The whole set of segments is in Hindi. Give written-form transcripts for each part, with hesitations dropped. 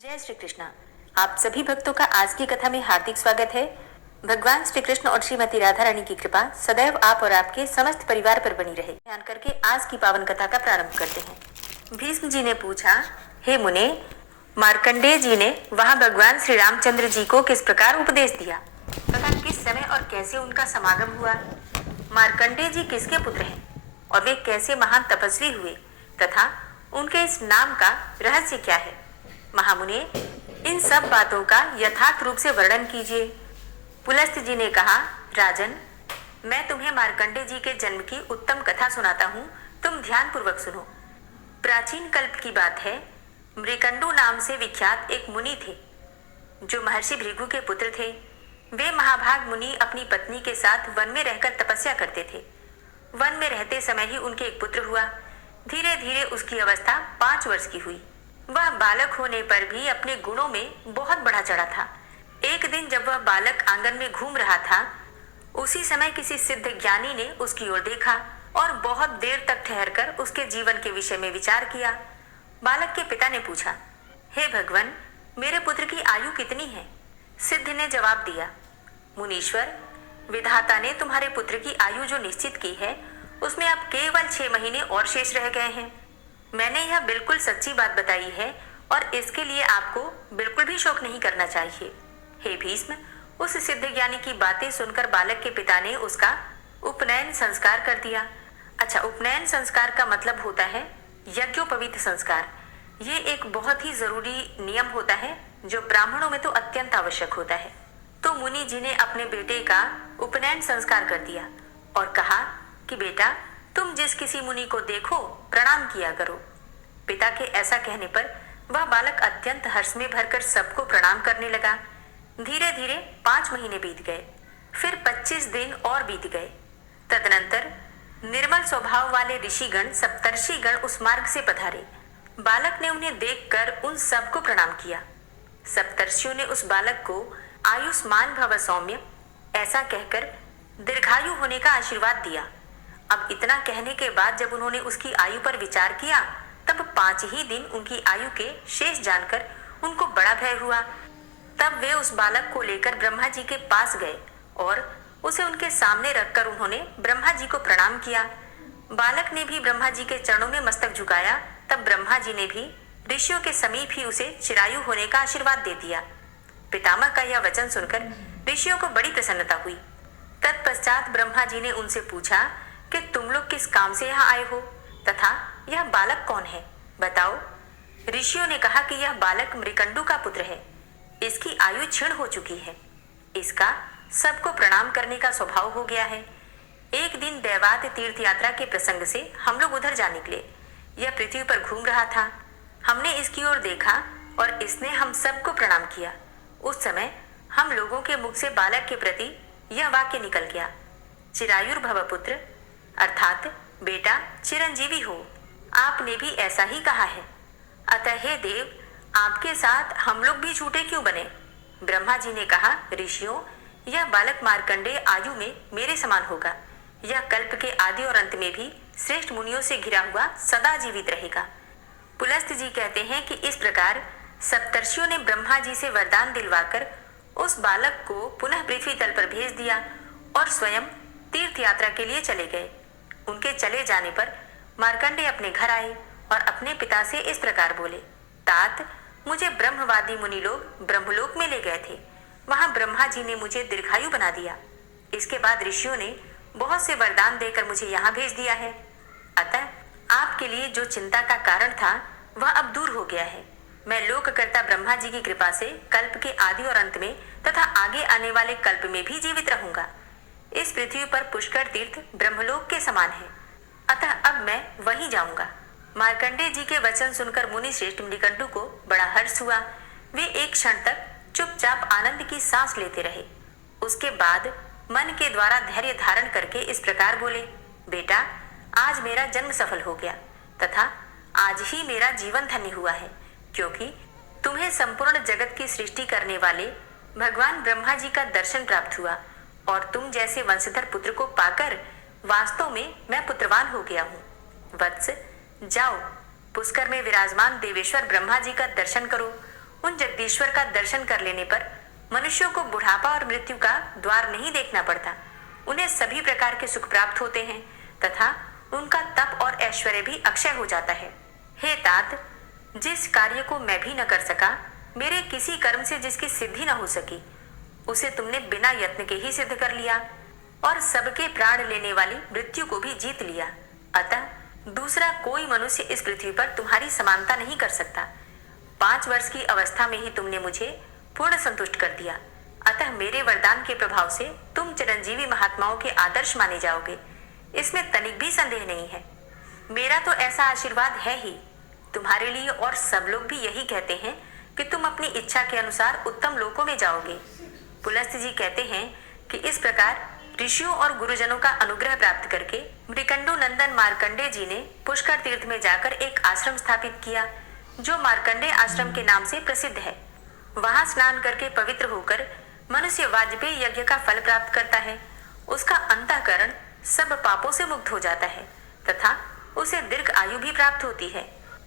जय श्री कृष्णा। आप सभी भक्तों का आज की कथा में हार्दिक स्वागत है। भगवान श्री कृष्ण और श्रीमती राधा रानी की कृपा सदैव आप और आपके समस्त परिवार पर बनी रहे। ध्यान करके आज की पावन कथा का प्रारंभ करते हैं। भीष्म जी ने पूछा, हे मुने, मार्कंडेय जी ने वहाँ भगवान श्री रामचंद्र जी को किस प्रकार उपदेश दिया तथा किस समय और कैसे उनका समागम हुआ? मार्कंडेय जी किसके पुत्र हैं और वे कैसे महान तपस्वी हुए तथा उनके इस नाम का रहस्य क्या है? महामुने, इन सब बातों का यथार्थ रूप से वर्णन कीजिए। पुलस्त जी ने कहा, राजन, मैं तुम्हें मार्कंडेय जी के जन्म की उत्तम कथा सुनाता हूँ, तुम ध्यान पूर्वक सुनो। प्राचीन कल्प की बात है। मृकंडू नाम से विख्यात एक मुनि थे जो महर्षि भृगु के पुत्र थे। वे महाभाग मुनि अपनी पत्नी के साथ वन में रहकर तपस्या करते थे। वन में रहते समय ही उनके एक पुत्र हुआ। धीरे धीरे उसकी अवस्था 5 वर्ष की हुई। वह बालक होने पर भी अपने गुणों में बहुत बढ़ा चढ़ा था। एक दिन जब वह बालक आंगन में घूम रहा था, उसी समय किसी सिद्ध ज्ञानी ने उसकी ओर देखा और बहुत देर तक ठहरकर उसके जीवन के विषय में विचार किया। बालक के पिता ने पूछा, हे भगवान, मेरे पुत्र की आयु कितनी है? सिद्ध ने जवाब दिया, मुनीश्वर, विधाता ने तुम्हारे पुत्र की आयु जो निश्चित की है, उसमें अब केवल 6 महीने और शेष रह गए हैं। मैंने यह बिल्कुल सच्ची बात बताई है और इसके लिए आपको बिल्कुल भी शोक नहीं करना चाहिए। हे भीष्म, उस सिद्ध ज्ञानी की बातें सुनकर बालक के पिता ने उसका उपनयन संस्कार कर दिया। अच्छा, उपनयन संस्कार का मतलब होता है यज्ञोपवीत संस्कार। ये एक बहुत ही जरूरी नियम होता है जो ब्राह्मणों में तो अत्यंत आवश्यक होता है। तो मुनि जी ने अपने बेटे का उपनयन संस्कार कर दिया और कहा कि बेटा, तुम जिस किसी मुनि को देखो प्रणाम किया करो। पिता के ऐसा कहने पर वह बालक अत्यंत हर्ष में भरकर सबको प्रणाम करने लगा। धीरे धीरे 5 महीने बीत गए, फिर 25 दिन और बीत गए। तदनंतर निर्मल स्वभाव वाले ऋषिगण सप्तर्षिगण उस मार्ग से पधारे। बालक ने उन्हें देखकर उन सबको प्रणाम किया। सप्तर्षियों ने उस बालक को आयुष्मान भव सौम्य ऐसा कहकर दीर्घायु होने का आशीर्वाद दिया। अब इतना कहने के बाद जब उन्होंने उसकी आयु पर विचार किया, तब 5 ही दिन उनकी आयु के शेष जानकर उनको बड़ा भय हुआ। तब वे उस बालक को लेकर ब्रह्मा जी के पास गए और उसे उनके सामने रखकर उन्होंने ब्रह्मा जी को प्रणाम किया। बालक ने भी ब्रह्मा जी के चरणों में मस्तक झुकाया। तब ब्रह्मा जी ने भी ऋषियों के समीप ही उसे चिरायु होने का आशीर्वाद दे दिया। पितामह का यह वचन सुनकर ऋषियों को बड़ी प्रसन्नता हुई। तत्पश्चात ब्रह्मा जी ने उनसे पूछा कि तुम लोग किस काम से यहाँ आए हो तथा यह बालक कौन है, बताओ। ऋषियों ने कहा कि यह बालक मृकंडू का पुत्र है। इसकी आयु क्षीण हो चुकी है। इसका सबको प्रणाम करने का स्वभाव हो गया है। एक दिन दैवात तीर्थ यात्रा के प्रसंग से हम लोग उधर जा निकले। यह पृथ्वी पर घूम रहा था। हमने इसकी ओर देखा और इसने हम सबको प्रणाम किया। उस समय हम लोगों के मुख से बालक के प्रति यह वाक्य निकल गया, चिरायुर्भव पुत्र, अर्थात बेटा चिरंजीवी हो। आपने भी ऐसा ही कहा है। अतः हे देव, आपके साथ हम लोग भी झूठे क्यों बने? ब्रह्मा जी ने कहा, ऋषियों, यह बालक मार्कंडेय आयु में मेरे समान होगा। यह कल्प के आदि और अंत में भी श्रेष्ठ मुनियों से घिरा हुआ सदा जीवित रहेगा। पुलस्त जी कहते हैं कि इस प्रकार सप्तर्षियों ने ब्रह्मा जी से वरदान दिलवाकर उस बालक को पुनः पृथ्वी तल पर भेज दिया और स्वयं तीर्थ यात्रा के लिए चले गए। उनके चले जाने पर मार्कंडेय अपने घर आए और अपने पिता से इस प्रकार बोले, तात, मुझे ब्रह्मवादी मुनि लोग ब्रह्मलोक में ले गए थे। वहां ब्रह्मा जी ने मुझे दीर्घायु बना दिया। इसके बाद ऋषियों ने बहुत से वरदान देकर मुझे यहाँ भेज दिया है। अतः आपके लिए जो चिंता का कारण था वह अब दूर हो गया है। मैं लोककर्ता ब्रह्मा जी की कृपा से कल्प के आदि और अंत में तथा आगे आने वाले कल्प में भी जीवित रहूंगा। इस पृथ्वी पर पुष्कर तीर्थ ब्रह्मलोक के समान है। अतः अब मैं वहीं जाऊंगा। मार्कंडेय जी के वचन सुनकर मुनि श्रेष्ठ मृकंडू को बड़ा हर्ष हुआ। वे एक क्षण तक चुपचाप आनंद की सांस लेते रहे। उसके बाद मन के द्वारा धैर्य धारण करके इस प्रकार बोले, बेटा, आज मेरा जन्म सफल हो गया तथा आज ही मेरा जीवन धन्य हुआ है, क्योंकि तुम्हें संपूर्ण जगत की सृष्टि करने वाले भगवान ब्रह्मा जी का दर्शन प्राप्त हुआ और तुम जैसे वंशधर पुत्र को पाकर वास्तव में मैं पुत्रवान हो गया हूँ। वत्स, जाओ, पुष्कर में विराजमान देवेश्वर ब्रह्मा जी का दर्शन करो उन जगदीश्वर का दर्शन कर लेने पर मनुष्यों को बुढ़ापा और मृत्यु का द्वार नहीं देखना पड़ता। उन्हें सभी प्रकार के सुख प्राप्त होते हैं तथा उनका तप और ऐश्वर्य भी अक्षय हो जाता है। हे तात, जिस कार्य को मैं भी न कर सका, मेरे किसी कर्म से जिसकी सिद्धि न हो सकी, उसे तुमने बिना यत्न के ही सिद्ध कर लिया और सबके प्राण लेने वाली मृत्यु को भी जीत लिया। अतः दूसरा कोई मनुष्य इस पृथ्वी पर तुम्हारी समानता नहीं कर सकता। 5 वर्ष की अवस्था में ही तुमने मुझे पूर्ण संतुष्ट कर दिया। अतः मेरे वरदान के प्रभाव से तुम चिरंजीवी महात्माओं के आदर्श माने जाओगे, इसमें तनिक भी संदेह नहीं है। मेरा तो ऐसा आशीर्वाद है ही तुम्हारे लिए, और सब लोग भी यही कहते हैं कि तुम अपनी इच्छा के अनुसार उत्तम लोकों में जाओगे। पुलस्त्य जी कहते हैं कि इस प्रकार ऋषियों और गुरुजनों का अनुग्रह प्राप्त करके मृकंडू नंदन मार्कंडे जी ने पुष्कर तीर्थ में जाकर एक आश्रम स्थापित किया, जो मार्कंडे आश्रम के नाम से प्रसिद्ध है। वहां स्नान करके पवित्र होकर मनुष्य वाजपेयी यज्ञ का फल प्राप्त करता है। उसका अंतःकरण सब पापों से मुक्त हो जाता है तथा उसे दीर्घ आयु भी प्राप्त होती है।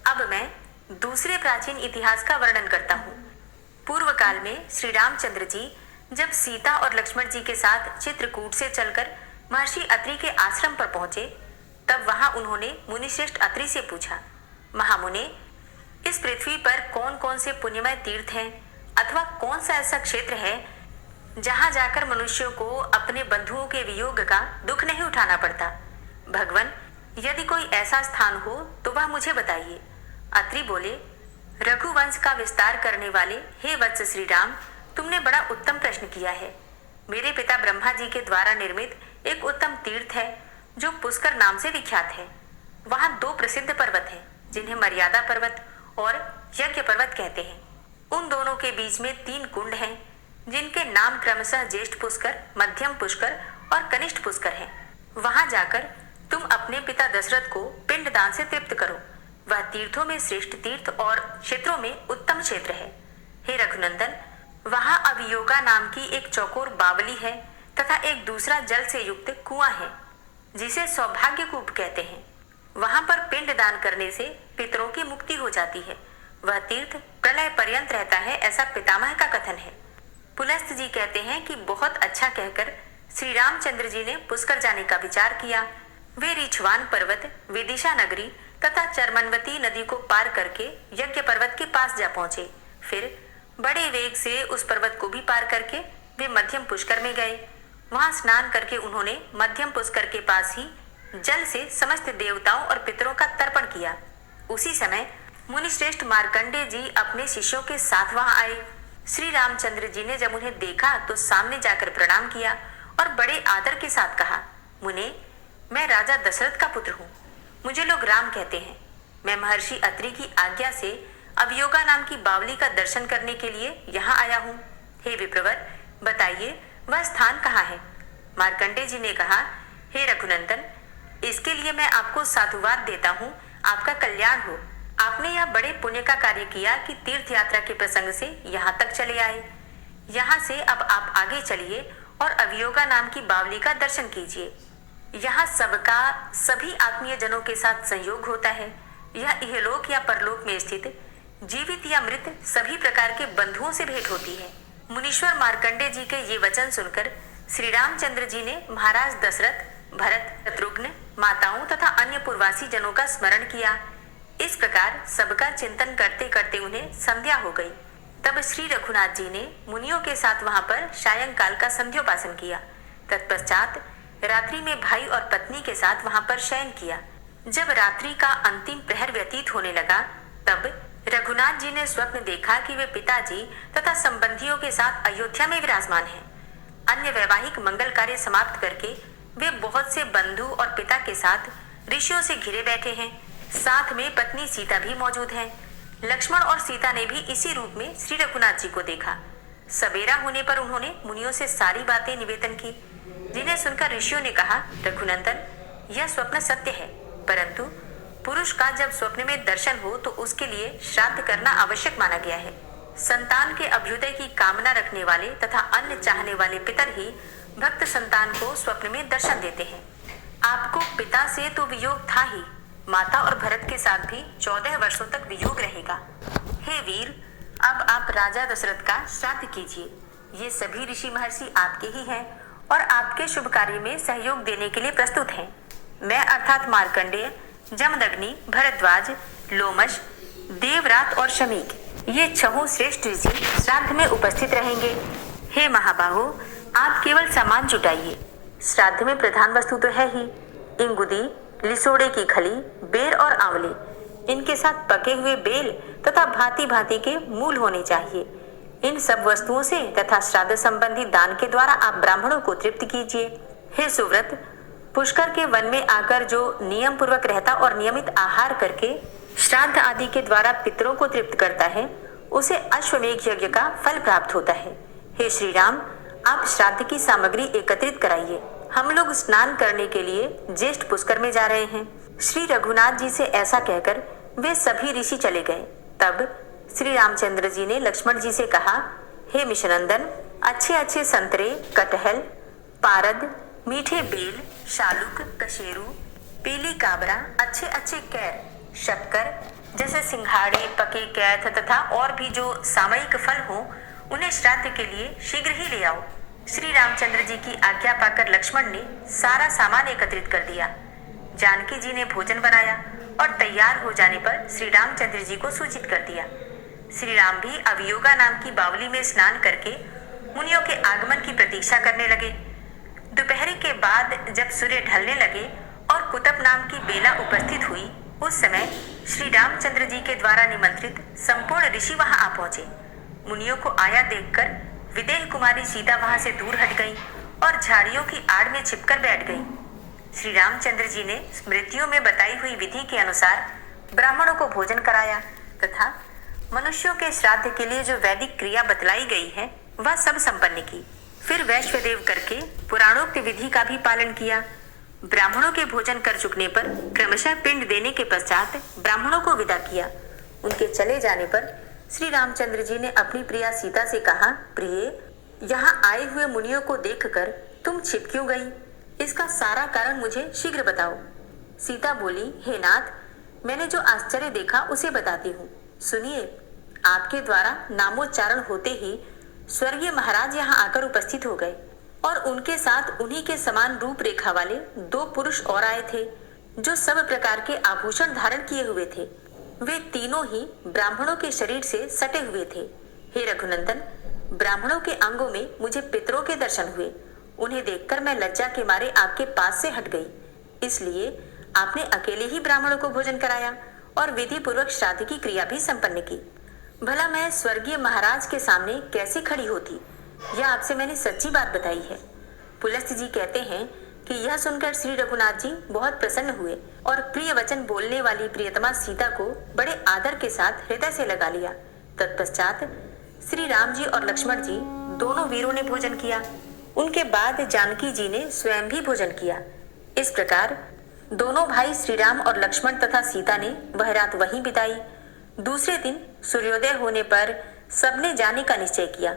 अब मैं दूसरे प्राचीन इतिहास का वर्णन करता हूँ। पूर्व काल में श्री रामचंद्र जी जब सीता और लक्ष्मण जी के साथ चित्रकूट से चलकर महर्षि अत्रि के आश्रम पर पहुंचे, तब वहां उन्होंने मुनिश्रेष्ठ अत्रि से पूछा, महामुने, इस पृथ्वी पर कौन कौन से पुण्यमय तीर्थ हैं अथवा कौन सा ऐसा क्षेत्र है जहां जाकर मनुष्यों को अपने बंधुओं के वियोग का दुख नहीं उठाना पड़ता। भगवान, यदि कोई ऐसा स्थान हो तो वह मुझे बताइए। अत्रि बोले, रघुवंश का विस्तार करने वाले हे वत्स श्री राम, तुमने बड़ा उत्तम प्रश्न किया है। मेरे पिता ब्रह्मा जी के द्वारा निर्मित एक उत्तम तीर्थ है जो पुष्कर नाम से विख्यात है। वहां 2 प्रसिद्ध पर्वत हैं जिन्हें मर्यादा पर्वत और यज्ञ पर्वत कहते हैं। उन दोनों के बीच में 3 कुंड हैं जिनके नाम क्रमशः ज्येष्ठ पुष्कर, मध्यम पुष्कर और कनिष्ठ पुष्कर हैं। वहां जाकर तुम अपने पिता दशरथ को पिंडदान से तृप्त करो। वह तीर्थों में श्रेष्ठ तीर्थ और क्षेत्रों में उत्तम क्षेत्र है। हे रघुनंदन, वहां अवियोगा नाम की एक चौकोर बावली है तथा एक दूसरा जल से युक्त कुआं है जिसे सौभाग्य कूप कहते हैं। वहां पर पिंड दान करने से पितरों की मुक्ति हो जाती है। वह तीर्थ प्रलय पर्यंत रहता है, ऐसा पितामह का कथन है। पुलस्त्य जी कहते हैं कि बहुत अच्छा कहकर श्री रामचंद्र जी ने पुष्कर जाने का विचार किया। वे रीछवान पर्वत, विदिशा नगरी तथा चरमनवती नदी को पार करके यज्ञ पर्वत के पास जा पहुंचे। फिर बड़े वेग से उस पर्वत को भी पार करके वे मध्यम पुष्कर में गए। वहां स्नान करके उन्होंने मध्यम पुष्कर के पास ही जल से समस्त देवताओं और पितरों का तर्पण किया। उसी समय मुनिश्रेष्ठ मार्कंडे जी अपने शिष्यों के साथ वहां आए। श्री रामचंद्र जी ने जब उन्हें देखा तो सामने जाकर प्रणाम किया और बड़े आदर के साथ कहा, मुने, मैं राजा दशरथ का पुत्र हूँ। मुझे लोग राम कहते हैं। मैं महर्षि अत्रि की आज्ञा से अवयोगा नाम की बावली का दर्शन करने के लिए यहाँ आया हूँ। हे विप्रवर, बताइए वह स्थान कहाँ है? मार्कंडे जी ने कहा, हे रघुनंदन, इसके लिए मैं आपको साधुवाद देता हूँ, आपका कल्याण हो। आपने यह बड़े पुण्य का कार्य किया कि तीर्थ यात्रा के प्रसंग से यहाँ तक चले आए। यहाँ से अब आप आगे चलिए और अवयोगा नाम की बावली का दर्शन कीजिए। यहाँ सबका सभी आत्मीय जनों के साथ संयोग होता है। यह इहलोक या परलोक में स्थित जीवित या मृत सभी प्रकार के बंधुओं से भेंट होती है। मुनीश्वर मार्कंडे जी के ये वचन सुनकर श्री रामचंद्र जी ने महाराज दशरथ, भरत, शत्रुघ्न, माताओं तथा अन्य पूर्वासी जनों का स्मरण किया। इस प्रकार सबका चिंतन करते करते उन्हें संध्या हो गई। तब श्री रघुनाथ जी ने मुनियों के साथ वहां पर सायंकाल का संध्योपासन किया। तत्पश्चात रात्रि में भाई और पत्नी के साथ वहां पर शयन किया। जब रात्रि का अंतिम प्रहर व्यतीत होने लगा, तब रघुनाथ जी ने स्वप्न देखा कि वे पिताजी तथा संबंधियों के साथ अयोध्या में विराजमान हैं। अन्य वैवाहिक मंगल कार्य समाप्त करके वे बहुत से बंधु और पिता के साथ ऋषियों से घिरे बैठे हैं। साथ में पत्नी सीता भी मौजूद है। लक्ष्मण और सीता ने भी इसी रूप में श्री रघुनाथ जी को देखा। सवेरा होने पर उन्होंने मुनियों से सारी बातें निवेदन की, जिन्हें सुनकर ऋषियों ने कहा, रघुनंदन, यह स्वप्न सत्य है, परंतु पुरुष का जब स्वप्न में दर्शन हो तो उसके लिए श्राद्ध करना आवश्यक माना गया है। संतान के अभ्युदय की कामना रखने वाले तथा अन्न चाहने वाले पितर ही भक्त संतान को स्वप्न में दर्शन देते हैं। आपको पिता से तो वियोग था ही, माता और भरत के साथ भी 14 वर्षों तक वियोग रहेगा। हे वीर, अब आप राजा दशरथ का श्राद्ध कीजिए। ये सभी ऋषि महर्षि आपके ही हैं और आपके शुभ कार्य में सहयोग देने के लिए प्रस्तुत हैं। मैं अर्थात मार्कंडेय, जमदग्नि, भरद्वाज, लोमश, देवरात और शमीक, ये छहों श्रेष्ठ ऋषि श्राद्ध में उपस्थित रहेंगे। हे महाबाहो, आप केवल सामान जुटाइए। श्राद्ध में प्रधान वस्तु तो है ही, इंगुदी, लिसोड़े की खली, बेर और आंवले, इनके साथ पके हुए बेल तथा भांति भांति के मूल होने चाहिए। इन सब वस्तुओं से तथा श्राद्ध संबंधी दान के द्वारा आप ब्राह्मणों को तृप्त कीजिए। हे सुव्रत, पुष्कर के वन में आकर जो नियम पूर्वक रहता और नियमित आहार करके श्राद्ध आदि के द्वारा पितरों को तृप्त करता है, उसे अश्वमेघ यज्ञ का फल प्राप्त होता है। हे श्री राम, आप श्राद्ध की सामग्री एकत्रित कराइए। हम लोग स्नान करने के लिए ज्येष्ठ पुष्कर में जा रहे हैं। श्री रघुनाथ जी से ऐसा कहकर वे सभी ऋषि चले गए। तब श्री रामचंद्र जी ने लक्ष्मण जी से कहा, हे मिशनंदन, अच्छे अच्छे संतरे, कटहल, पारद, मीठे बेल, शालुक, कशेरू, पीली काबरा, अच्छे अच्छे कैर, शक्कर जैसे सिंघाड़े, पके कैथ तथा और भी जो सामयिक फल हो, उन्हें श्राद्ध के लिए शीघ्र ही ले आओ। श्री रामचंद्र जी की आज्ञा पाकर लक्ष्मण ने सारा सामान एकत्रित कर दिया। जानकी जी ने भोजन बनाया और तैयार हो जाने पर श्री रामचंद्र जी को सूचित कर दिया। श्री राम भी अवयोगा नाम की बावली में स्नान करके मुनियों के आगमन की प्रतीक्षा करने लगे। दोपहर के बाद जब सूर्य ढलने लगे और कुतब नाम की बेला उपस्थित हुई, उस समय श्री रामचंद्र जी के द्वारा निमंत्रित संपूर्ण ऋषि वहां आ पहुंचे। मुनियों को आया देखकर विदेह कुमारी सीता वहां से दूर हट गई और झाड़ियों की आड़ में छिपकर बैठ गई। श्री रामचंद्र जी ने स्मृतियों में बताई हुई विधि के अनुसार ब्राह्मणों को भोजन कराया तथा मनुष्यों के श्राद्ध के लिए जो वैदिक क्रिया बतलाई गई है वह सब संपन्न की। फिर वैश्वदेव करके पुराणोक्त विधि का भी पालन किया। ब्राह्मणों के भोजन कर चुकने पर क्रमशः पिंड देने के पश्चात ब्राह्मणों को विदा किया। उनके चले जाने पर श्री रामचंद्र जी ने अपनी प्रिया सीता से कहा, प्रिय, यहाँ आए हुए मुनियों को देखकर तुम छिप क्यों गई? इसका सारा कारण मुझे शीघ्र बताओ। सीता बोली, हे नाथ, मैंने जो आश्चर्य देखा उसे बताती हूँ। सुनिए, आपके द्वारा नामोच्चारण होते ही स्वर्गीय महाराज यहाँ आकर उपस्थित हो गए और उनके साथ उन्हीं के समान रूप रेखा वाले दो पुरुष और आए थे जो सब प्रकार के आभूषण धारण किए हुए थे। वे तीनों ही ब्राह्मणों के शरीर से सटे हुए थे। हे रघुनंदन, ब्राह्मणों के अंगों में मुझे पितरों के दर्शन हुए। उन्हें देखकर मैं लज्जा के मारे आपके पास से हट गई। इसलिए आपने अकेले ही ब्राह्मणों को भोजन कराया और विधि पूर्वक श्राद्ध की क्रिया भी संपन्न की। भला मैं स्वर्गीय महाराज के सामने कैसे खड़ी होती? यह आपसे मैंने सच्ची बात बताई है। पुलस्त्य जी कहते हैं कि यह सुनकर श्री रघुनाथ जी बहुत प्रसन्न हुए और प्रिय वचन बोलने वाली प्रियतमा सीता को बड़े आदर के साथ हृदय से लगा लिया। तत्पश्चात श्री राम जी और लक्ष्मण जी दोनों वीरों ने भोजन किया। उनके बाद जानकी जी ने स्वयं भी भोजन किया। इस प्रकार दोनों भाई श्री राम और लक्ष्मण तथा सीता ने वह रात वहीं बिताई। दूसरे दिन सूर्योदय होने पर सबने जाने का निश्चय किया।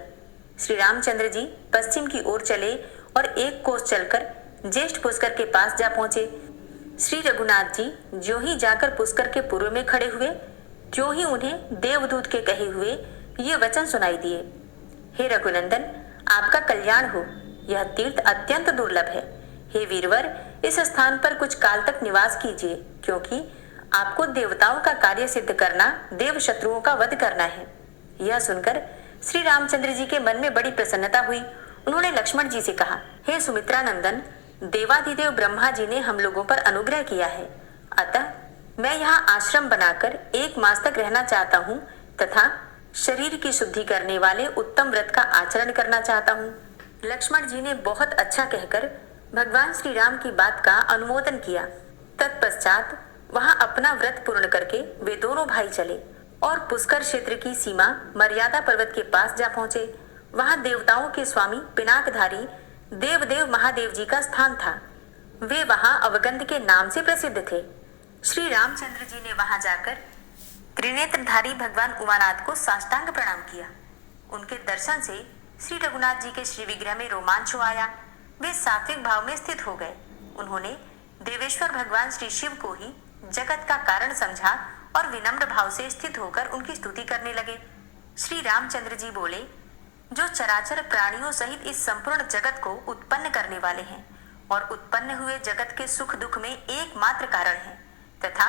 श्री रामचंद्र जी पश्चिम की ओर चले और एक कोस चलकर ज्येष्ठ पुष्कर के पास जा पहुंचे। श्री रघुनाथ जी ज्यों ही जाकर पुष्कर के पूर्व में खड़े हुए, त्यों ही उन्हें देवदूत के कहे हुए ये वचन सुनाई दिए, हे रघुनंदन, आपका कल्याण हो। यह तीर्थ अत्यंत दुर्लभ है। हे वीरवर, इस स्थान पर कुछ काल तक निवास कीजिए, क्योंकि आपको देवताओं का कार्य सिद्ध करना, देव शत्रुओं का वध करना है। यह सुनकर श्री रामचंद्र जी के मन में बड़ी प्रसन्नता हुई। उन्होंने लक्ष्मण जी से कहा, हे सुमित्रा नंदन, देवाधिदेव ब्रह्मा जी ने हम लोगों पर अनुग्रह किया है, अतः मैं यहाँ आश्रम बनाकर 1 मास तक रहना चाहता हूँ तथा शरीर की शुद्धि करने वाले उत्तम व्रत का आचरण करना चाहता हूँ। लक्ष्मण जी ने बहुत अच्छा कहकर भगवान श्री राम की बात का अनुमोदन किया। तत्पश्चात वहां अपना व्रत पूर्ण करके वे दोनों भाई चले और पुष्कर क्षेत्र की सीमा मर्यादा पर्वत के पास जा पहुंचे। वहां देवताओं के स्वामी पिनाकधारी देवदेव महादेव जी का स्थान था। वे वहां अवगंध के नाम से प्रसिद्ध थे। श्री रामचंद्र जी ने वहां जाकर त्रिनेत्रधारी भगवान उमानाथ को साष्टांग प्रणाम किया। उनके दर्शन से श्री रघुनाथ जी के श्री विग्रह में रोमांच हो आया। वे सात्विक भाव में स्थित हो गए। उन्होंने देवेश्वर भगवान श्री शिव को ही जगत का कारण समझा और विनम्र भाव से स्थित होकर उनकी स्तुति करने लगे। श्री रामचंद्र जी बोले, जो चराचर प्राणियों सहित इस संपूर्ण जगत को उत्पन्न करने वाले हैं और उत्पन्न हुए जगत के सुख दुख में एकमात्र कारण है तथा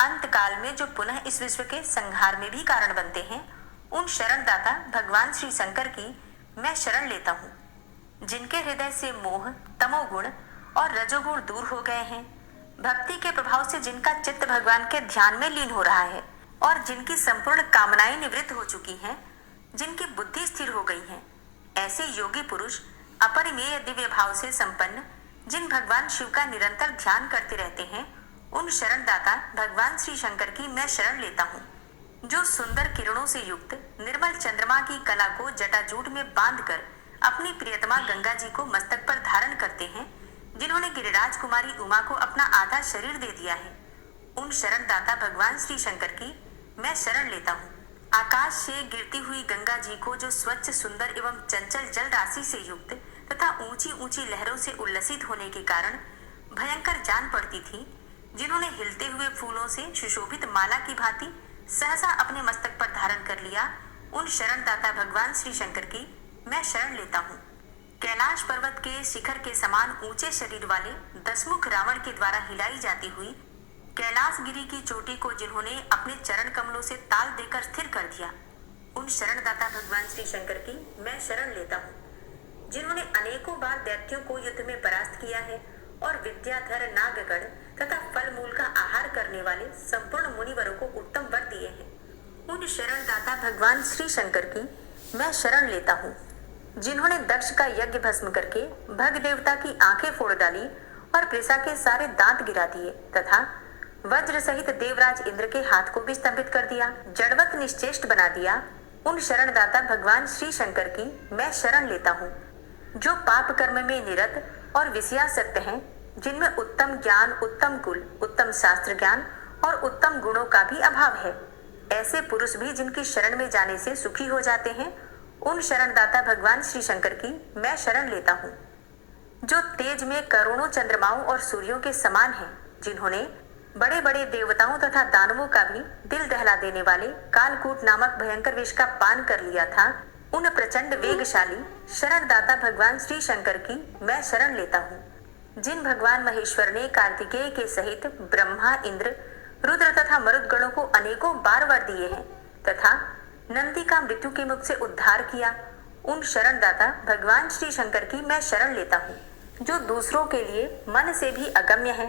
अंत काल में जो पुनः इस विश्व के संहार में भी कारण बनते हैं, उन शरणदाता भगवान श्री शंकर की मैं शरण लेता हूँ। जिनके हृदय से मोह, तमोगुण और रजोगुण दूर हो गए हैं, भक्ति के प्रभाव से जिनका चित्त भगवान के ध्यान में लीन हो रहा है और जिनकी संपूर्ण कामनाएं निवृत्त हो चुकी हैं, जिनकी बुद्धि स्थिर हो गई है, ऐसे योगी पुरुष अपरिमेय दिव्य भाव से संपन्न जिन भगवान शिव का निरंतर ध्यान करते रहते हैं, उन शरणदाता भगवान श्री शंकर की मैं शरण लेता हूँ। जो सुंदर किरणों से युक्त निर्मल चंद्रमा की कला को जटाजूट में बांधकर अपनी प्रियतमा गंगा जी को मस्तक पर धारण करते हैं, जिन्होंने गिरिराज कुमारी उमा को अपना आधा शरीर दे दिया है, उन शरणदाता भगवान श्री शंकर की मैं शरण लेता हूँ। आकाश से गिरती हुई गंगा जी को जो स्वच्छ, सुंदर एवं चंचल जल राशि से युक्त तथा ऊंची ऊंची लहरों से उल्लसित होने के कारण भयंकर जान पड़ती थी, जिन्होंने हिलते हुए फूलों से सुशोभित माला की भांति सहसा अपने मस्तक पर धारण कर लिया, उन शरणदाता भगवान श्री शंकर की मैं शरण लेता हूँ। कैलाश पर्वत के शिखर के समान ऊंचे शरीर वाले दसमुख रावण के द्वारा हिलाई जाती हुई कैलाश गिरी की चोटी को जिन्होंने अपने चरण कमलों से ताल देकर स्थिर कर दिया, उन शरणदाता भगवान श्री शंकर की मैं शरण लेता हूँ। जिन्होंने अनेकों बार दैत्यों को युद्ध में परास्त किया है और विद्याधर, नागगण तथा फल मूल का आहार करने वाले संपूर्ण मुनिवरों को उत्तम वर दिए हैं, उन शरणदाता भगवान श्री शंकर की मैं शरण लेता हूँ। जिन्होंने दक्ष का यज्ञ भस्म करके भग देवता की आंखें फोड़ डाली और पृषा के सारे दांत गिरा दिए तथा वज्र सहित देवराज इंद्र के हाथ को भी स्तंभित कर दिया, जड़वत निश्चेष्ट बना दिया, उन शरणदाता भगवान श्री शंकर की मैं शरण लेता हूँ। जो पाप कर्म में निरत और विषयासक्त हैं, जिनमें उत्तम ज्ञान, उत्तम कुल, उत्तम शास्त्र ज्ञान और उत्तम गुणों का भी अभाव है, ऐसे पुरुष भी जिनकी शरण में जाने से सुखी हो जाते हैं, उन शरणदाता भगवान श्री शंकर की मैं शरण लेता हूँ। जो तेज में करोड़ों चंद्रमाओं और सूर्यों के समान हैं, जिन्होंने बड़े बड़े देवताओं तथा दानवों का भी दिल दहला देने वाले कालकूट नामक भयंकर विष का पान कर लिया था, उन प्रचंड वेगशाली शरणदाता भगवान श्री शंकर की मैं शरण लेता हूँ। जिन भगवान महेश्वर ने कार्तिकेय के सहित ब्रह्मा, इंद्र, रुद्र तथा मरुदगणों को अनेकों बार वर दिए हैं तथा नंदी का मृत्यु के मुख से उद्धार किया, उन शरणदाता भगवान श्री शंकर की मैं शरण लेता हूँ। जो दूसरों के लिए मन से भी अगम्य है,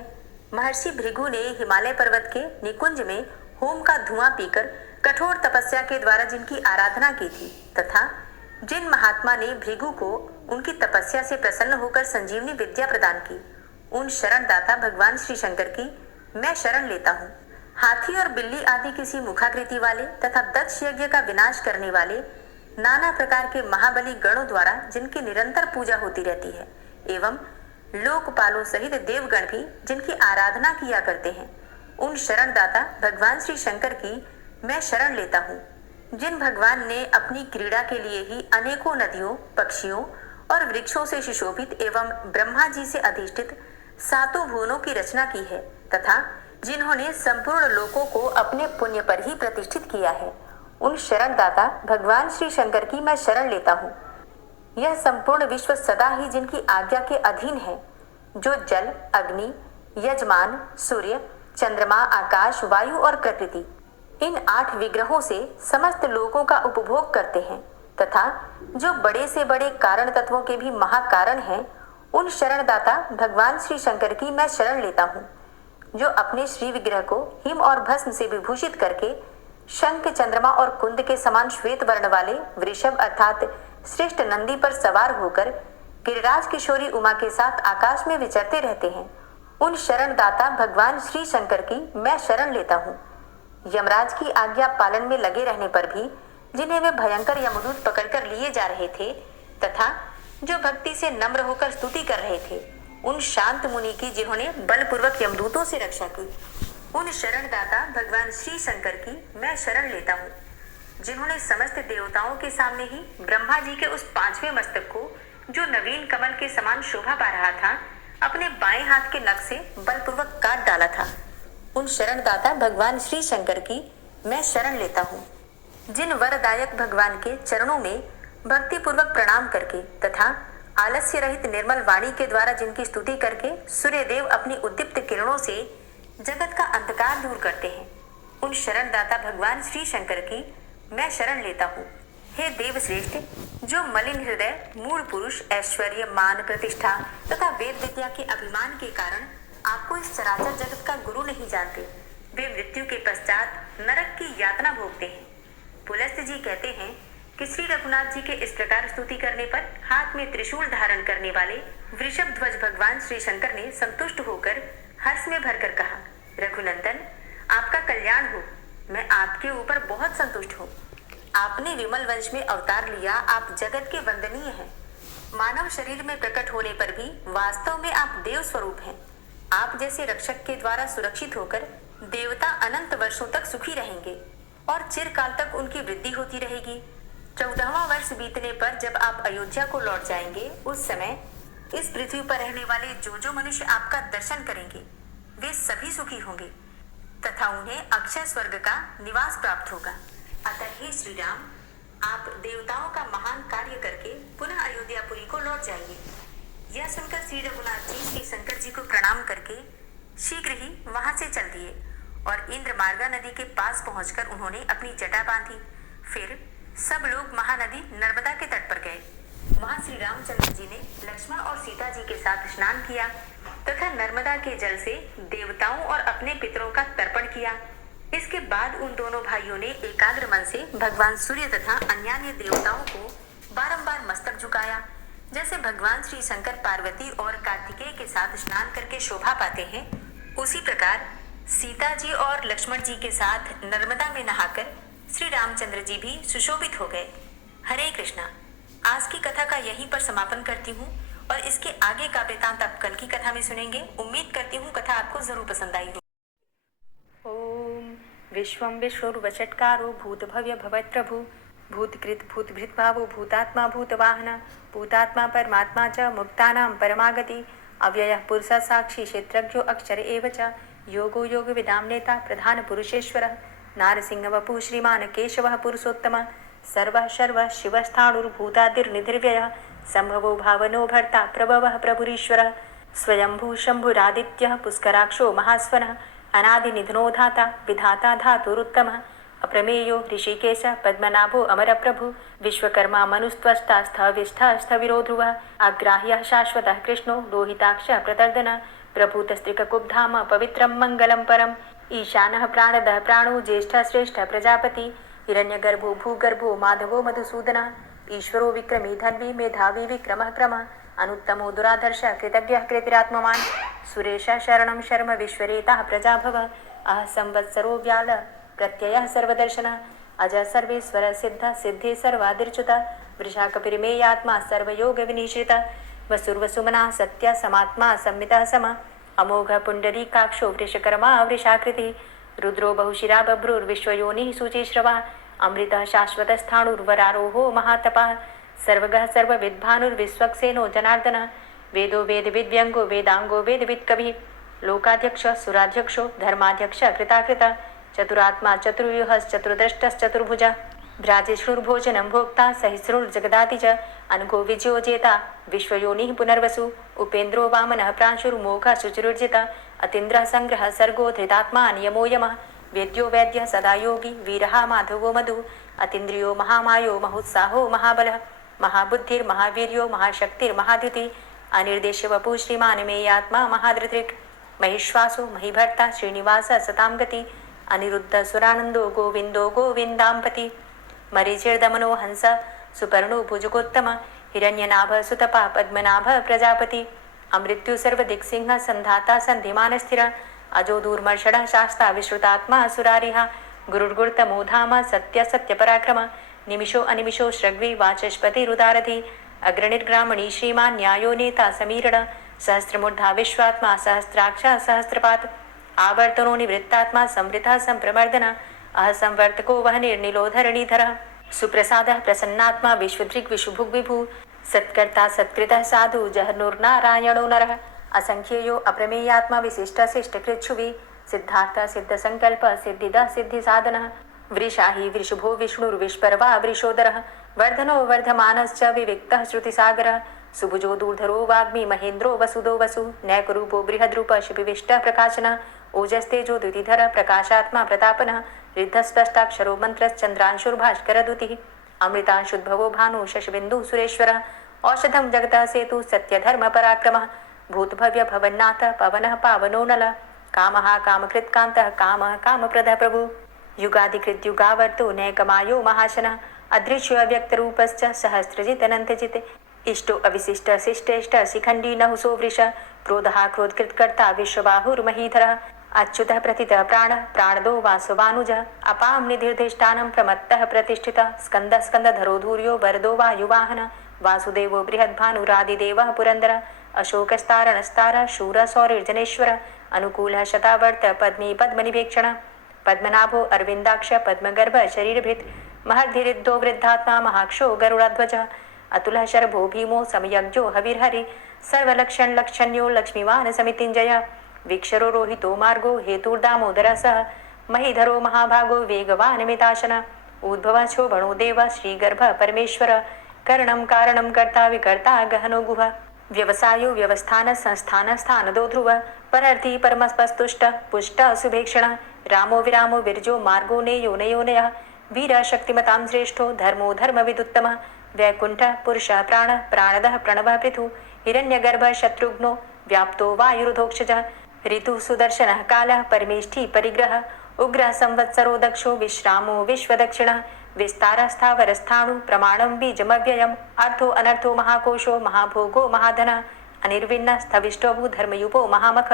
महर्षि भृगु ने हिमालय पर्वत के निकुंज में होम का धुआं पीकर कठोर तपस्या के द्वारा जिनकी आराधना की थी तथा जिन महात्मा ने भृगु को उनकी तपस्या से प्रसन्न होकर संजीवनी विद्या प्रदान की, उन शरणदाता भगवान श्री शंकर की मैं शरण लेता हूँ। हाथी और बिल्ली आदि किसी मुखाकृति वाले तथा दक्ष यज्ञ का विनाश करने वाले नाना प्रकार के महाबली गणों द्वारा जिनकी निरंतर पूजा होती रहती है एवं लोकपालों सहित देवगण भी जिनकी आराधना किया करते हैं, उन शरणदाता भगवान श्री शंकर की मैं शरण लेता हूँ। जिन भगवान ने अपनी क्रीड़ा के लिए ही अनेकों नदियों, पक्षियों और वृक्षों से सुशोभित एवं ब्रह्मा जी से अधिष्ठित सातों भुवनों की रचना की है तथा जिन्होंने संपूर्ण लोकों को अपने पुण्य पर ही प्रतिष्ठित किया है, उन शरणदाता भगवान श्री शंकर की मैं शरण लेता हूँ। यह संपूर्ण विश्व सदा ही जिनकी आज्ञा के अधीन है, जो जल, अग्नि, यजमान, सूर्य, चंद्रमा, आकाश, वायु और प्रकृति इन 8 विग्रहों से समस्त लोगों का उपभोग करते हैं तथा जो बड़े से बड़े कारण तत्वों के भी महाकारण हैं, उन शरणदाता भगवान श्री शंकर की मैं शरण लेता हूँ। जो अपने श्री विग्रह को हिम और भस्म से विभूषित करके शंख, चंद्रमा और कुंद के समान श्वेत वर्ण वाले वृषभ अर्थात श्रेष्ठ नंदी पर सवार होकर गिरिराज किशोरी उमा के साथ आकाश में विचरते रहते हैं, उन शरणदाता भगवान श्री शंकर की मैं शरण लेता हूँ। यमराज की आज्ञा पालन में लगे रहने पर भी जिन्हें वे भयंकर यमदूत पकड़कर लिए जा रहे थे तथा जो भक्ति से नम्र होकर स्तुति कर रहे थे, उन शांत मुनि की जिन्होंने बलपूर्वक यमदूतों से रक्षा की, उन शरणदाता भगवान श्री शंकर की मैं शरण लेता हूँ। जिन्होंने समस्त देवताओं के सामने ही ब्रह्मा जी के उस 5वें मस्तक को, जो नवीन कमल के समान शोभा पा रहा था, अपने बाएं हाथ के नख से बलपूर्वक काट डाला था, उन शरणदाता भगवान श्री शंकर की मैं शरण लेता हूँ। जिन वरदायक भगवान के चरणों में भक्ति पूर्वक प्रणाम करके तथा आलस्य रहित निर्मल वाणी के द्वारा जिनकी स्तुति करके सूर्य देव अपनी उद्दीप्त किरणों से जगत का अंधकार दूर करते हैं, उन शरणदाता भगवान श्री शंकर की मैं शरण लेता हूँ। हे देव श्रेष्ठ, जो मलिन हृदय मूल पुरुष ऐश्वर्य मान प्रतिष्ठा तथा वेद विद्या के अभिमान के कारण आपको इस चराचर जगत का गुरु नहीं जानते, वे मृत्यु के पश्चात नरक की यातना भोगते हैं। पुलस्त जी कहते हैं कि श्री रघुनाथ जी के इस प्रकार स्तुति करने पर हाथ में त्रिशूल धारण करने वाले वृषभ ध्वज भगवान श्री शंकर ने संतुष्ट होकर हर्ष में भरकर कहा, रघुनंदन, आपका कल्याण हो, मैं आपके ऊपर बहुत संतुष्ट हूँ। आपने विमल वंश में अवतार लिया, आप जगत के वंदनीय हैं। मानव शरीर में प्रकट होने पर भी वास्तव में आप देव स्वरूप हैं। आप जैसे रक्षक के द्वारा सुरक्षित होकर देवता अनंत वर्षों तक सुखी रहेंगे और चिरकाल तक उनकी वृद्धि होती रहेगी। 14वां वर्ष बीतने पर जब आप अयोध्या को लौट जाएंगे, उस समय इस पृथ्वी पर रहने वाले जो मनुष्य आपका दर्शन करेंगे वे सभी सुखी होंगे तथा उन्हें अक्षय स्वर्ग का निवास प्राप्त होगा। अतः हे श्री राम, आप देवताओं का महान कार्य करके पुनः अयोध्यापुरी को लौट जाइए। यह सुनकर श्री रघुनाथ जी श्री शंकर जी को प्रणाम करके शीघ्र ही वहां से चल दिए और इंद्रमार्गा नदी के पास पहुंचकर उन्होंने अपनी जटा बांधी। फिर सब लोग महानदी नर्मदा के तट पर गए। वहां श्री रामचंद्र जी ने लक्ष्मण और सीता जी के साथ स्नान किया तथा नर्मदा के जल से देवताओं और अपने पितरों का तर्पण किया। इसके बाद उन दोनों भाइयों ने एकाग्र मन से भगवान सूर्य तथा अन्यान्य देवताओं को बारंबार मस्तक झुकाया। जैसे भगवान श्री शंकर पार्वती और कार्तिकेय के साथ स्नान करके शोभा पाते हैं, उसी प्रकार सीता जी और लक्ष्मण जी के साथ नर्मदा में नहाकर श्री रामचंद्र जी भी सुशोभित हो गए। हरे कृष्णा। आज की कथा का यहीं पर समापन करती हूँ और इसके आगे का वृतांत आप कल की कथा में सुनेंगे। उम्मीद करती हूँ कथा आपको जरूर पसंद आई हो। ओम विश्वं विष्णुर्वषट्कारो भूतभव्य भवत्प्रभु भूतकृत भूतभृत भावो भूतात्मा भूतवाहन भूतात्मा परमात्मा च मुक्तानां परमागति अव्ययः पुरुषः साक्षी क्षेत्रज्ञो अक्षर एव च योगो योग विदाम नेता प्रधान पुरुषेश्वरः नारसिंह वपु श्रीमान केशवः पुरुषोत्तम सर्वः शर्वः शिवस्थाणुर्भूतादिर्निधिर्व्ययः संभवो भावनो भर्ता प्रभवः प्रभुरीश्वरः स्वयंभू शंभुरादित्यः पुष्कराक्षो महास्वनः अनादिनिधनो धाता विधाता धातुरुत्तमः अप्रमेयो ऋषिकेश पद्मनाभो अमरप्रभु विश्वकर्मा मनुस्त्वष्टा स्थविष्ठः स्थविरो ध्रुवः अग्राह्यः शाश्वतः कृष्णो लोहिताक्षः प्रतर्दनः प्रभूतस्त्रिककुब्धाम पवित्रं मङ्गलं परम् ईशानः प्राणदः प्राणो ज्येष्ठः श्रेष्ठः प्रजापति हिरण्यगर्भो भूगर्भो माधवो मधुसूदनः ईश्वरो विक्रमी धन्वी मेधावी विक्रमः क्रमः अनुत्तमो दुराधर्षः कृतज्ञः कृतिरात्मवान् सुरेशः शरणं शर्म विश्वरेताः प्रजाभवः अह संवत्सरो व्याल प्रत्ययः सर्वदर्शनः अजः सर्वेश्वरः सिद्धः सिद्धे सर्वादिर्च्युतः वृषाकपिर्मेयात्मा सर्वयोगविनिश्रितः वसुर्वसुमनः सत्यः समात्मा संमितः समः अमोघ पुंडरीकाक्षो वृषकर्मा वृषाकृति रुद्रो बहुशिरा बभ्रुर्विश्वयोनिः शुचिश्रवा अमृतः शाश्वतस्थाणुर्वरारोहो महातपः सर्वगः सर्वविद्भानुर्विश्वक्सेनो जनार्दनः वेदो वेदविद्व्यङ्गो वेदांगो वेदवित्कविः लोकाध्यक्षः सुराध्यक्षो धर्माध्यक्षः कृताकृतः चतुरात्मा चतुर्व्यूहश्चतुर्द्रष्टश्चतुर्भुजः भ्राजिष्णुर्भोजनं भोक्ता सहिष्णुर्जगदाति च अनघो विजयो जेता विश्वयोनिः पुनर्वसु उपेन्द्रो वामनः प्रांशुर्मोघः शुचिरुर्जितः अतीन्द्रः संग्रहः सर्गो धृतात्मा नियमो यमः वेद्यो वैद्यः सदा योगी वीरः माधवो मधु अतीन्द्रियो महामायो महोत्साहो महाबलः महाबुद्धिर्महावीर्यो महाशक्तिर्महाधृतिः अनिर्देश्य वपुः श्रीमान् मेयात्मा महाधृतिर् महिश्वासो महीभर्ता श्रीनिवासः सतां गतिः अनिरुद्ध सुरानंदो गोविंदो गोविंदांपति मरीचिर्दमनो हंस सुपर्णो भुजगोत्तम हिरण्यनाभ सुतपा पद्मनाभ प्रजापति अमृत्यु सर्वदिक्सिंह संधाता संधिमान स्थिर अजो दूर्मर्षण शास्ता विश्रुतात्मा सुरारिहा गुरुर्गुर्तमो धाम सत्य सत्य पराक्रम निमिषो अनिमिषो श्रग्वी वाचस्पति रुदारधि अग्रणिर्ग्रामणी श्रीमान न्यायो नेता समीरण सहस्रमूर्धा विश्वात्मा सहस्राक्षा सहस्रपात आवर्तनो निवृत्तात्मा संवृतः संप्रमर्दन अह संवर्तको वह निर्निलोधरणीधर सुप्रसादः प्रसन्नात्मा विश्वदृग् विशुभुग् विभु सत्कर्ता सत्कृतः साधु जहनुर्नारायणो नरः असंख्येयो अप्रमेयात्मा विशिष्ट शिष्टकृच्छुवि सिद्धार्थ सिद्ध संकल्प सिद्धिदः सिद्धि साधनः वृषाहि वृषभो विष्णुर्विष्पर्वा वृषोदरः वर्धनो वर्धमानश्च विविक्तः श्रुतिसागरः सुभुजो दूर्धरो वाग्मी महेन्द्रो वसुदो वसु नैकरूपो बृहद्रूप शिपिविष्टः प्रकाशनः ओजस्तेजो द्युतिधर प्रकाशात्मा प्रतापनः रिद्धस्पष्टाक्षरो मन्त्रश्चन्द्रांशुर्भास्करदुतिः अमृतांशुद्भवो भानु शशिबिन्दुः सुरेश्वरः औषधं जगतः सेतु सत्यधर्म पराक्रमः भूतभव्य भवन्नाथ पवनः पावनो नलः कामः कामकृत्कान्तः कामः कामप्रदः प्रभु युगाधिकृत युगावर्तो नैकमायो महाशनः अदृश्यो अव्यक्तरूपश्च सहस्रजित् अनन्तजित् इष्टो अविशिष्ट शिष्टेष्ट शिखण्डी नहुसो वृष क्रोधः क्रोधकृत्कर्ता विश्वबाहुर्महीधरः अच्युतः प्रथितः प्राणः प्राणदो वासवानुजः अपां निधिर्धिष्ठानं प्रमत्तः प्रतिष्ठितः स्कन्दः स्कन्दधरो धूर्यो वरदो वायुवाहनः वासुदेवो बृहद्भानुरादिदेवः पुरन्दरः अशोकस्तारणस्तारः शूरः सौरिर्जनेश्वरः अनुकूलः शतावर्त पद्मी पद्मनिभेक्षणः पद्मनाभो अरविन्दाक्ष पद्मगर्भ शरीरभृत् महर्धिरिद्धो वृद्धात्मा महाक्षो गरुडाध्वजः अतुलः शरभो भीमो समयज्ञो हविर्हरि सर्वलक्षणलक्षण्यो लक्ष्मीवान् समितिञ्जयः वीक्षरो रोहितो मार्गो हेतुर्दामोदरः सः महीधरो महाभागो वेगवान् मिताशनः उद्भवः शोभणो देवः श्रीगर्भः परमेश्वरः करणं कारणं कर्ता विकर्ता गहनो गुहः व्यवसायो व्यवस्थान संस्थान स्थानदो ध्रुव परर्थी परमस्पस्तुष्ट पुष्ट सुभेक्षण रामो विरामो विरजो मार्गो नेयो नयोनयः वीर शक्तिमतां श्रेष्ठो धर्मो धर्मविदुत्तम वैकुंठ पुरुष प्राण प्राणदः प्रणवः पृथु हिरण्यगर्भ शत्रुघ्नो व्याप्तो वायुरुधोक्षजः ऋतु सुदर्शनः कालः परमेष्ठी परिग्रह उग्र संवत्सरो दक्षो विश्रामो विश्वदक्षिणः विस्तारस्थावरस्थाणु प्रमाणं बीजमव्ययम् अर्थो अनर्थो महाकोशो महाभोगो महाधनः अनिर्विण्ण स्थविष्टोभू धर्मयुपो महामख